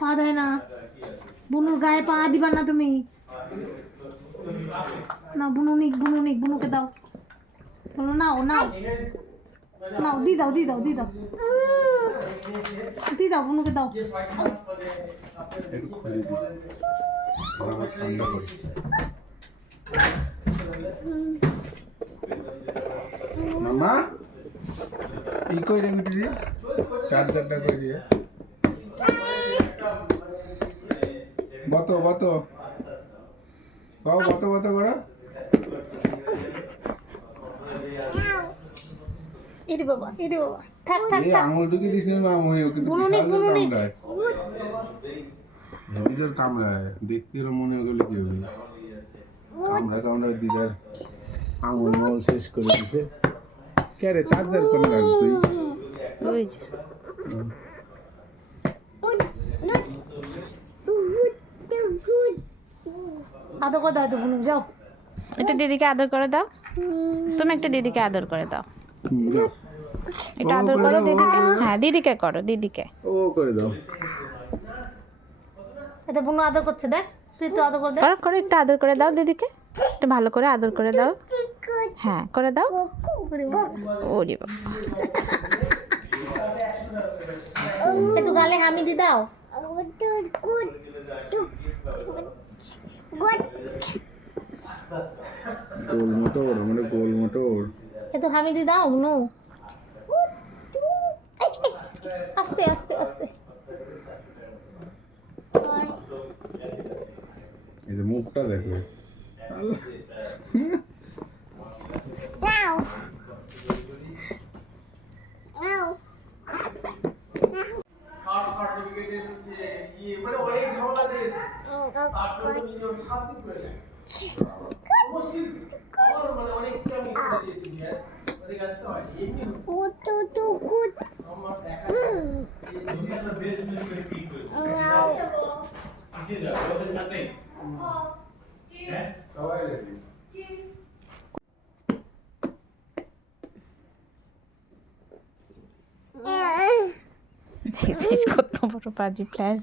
পা দেয় না, বুনুর গায়ে পা দিবা না তুমি। না বুনুকে দাও, বলো নাও নাও নাও, দি দাও বুনুকে দাও। মামা ই কই রে গুটি রে, চার্জারটা কই রে? বতো কও, বতো করো। এরে বাবা থাক এই আঙুল ঢুকে দিস না মামুই, ওকে তো বুনুনি কামড়ায়, হেবি জোর কামড়ায়, দেখতে এরকম মনে হলো কি হবে, কামড়ায় দিদার আঙুল মল শেষ করে দিছে। কে রে চার্জার কোন লাগবে তুই? ওই যে আদর করে দাও তো বুনু, যাও একটু দিদিকে আদর করে দাও, তুমি একটা দিদিকে আদর করে দাও, একটু আদর করো দিদিকে। হ্যাঁ দিদিকে করো, দিদিকে ও করে দাও। এটা বুনু আদর করছে, দেখ তুই তো আদর করে দে। করো একটু আদর করে দাও দিদিকে, একটু ভালো করে আদর করে দাও। হ্যাঁ করে দাও। ওরে বাবা, একটু গালে হামি দি দাও। গোল মোটর একটু হামি দি দাও বুনু, আস্তে এই যে মুখটা দেখো। কত বড় বাজি ফ্ল্যাশ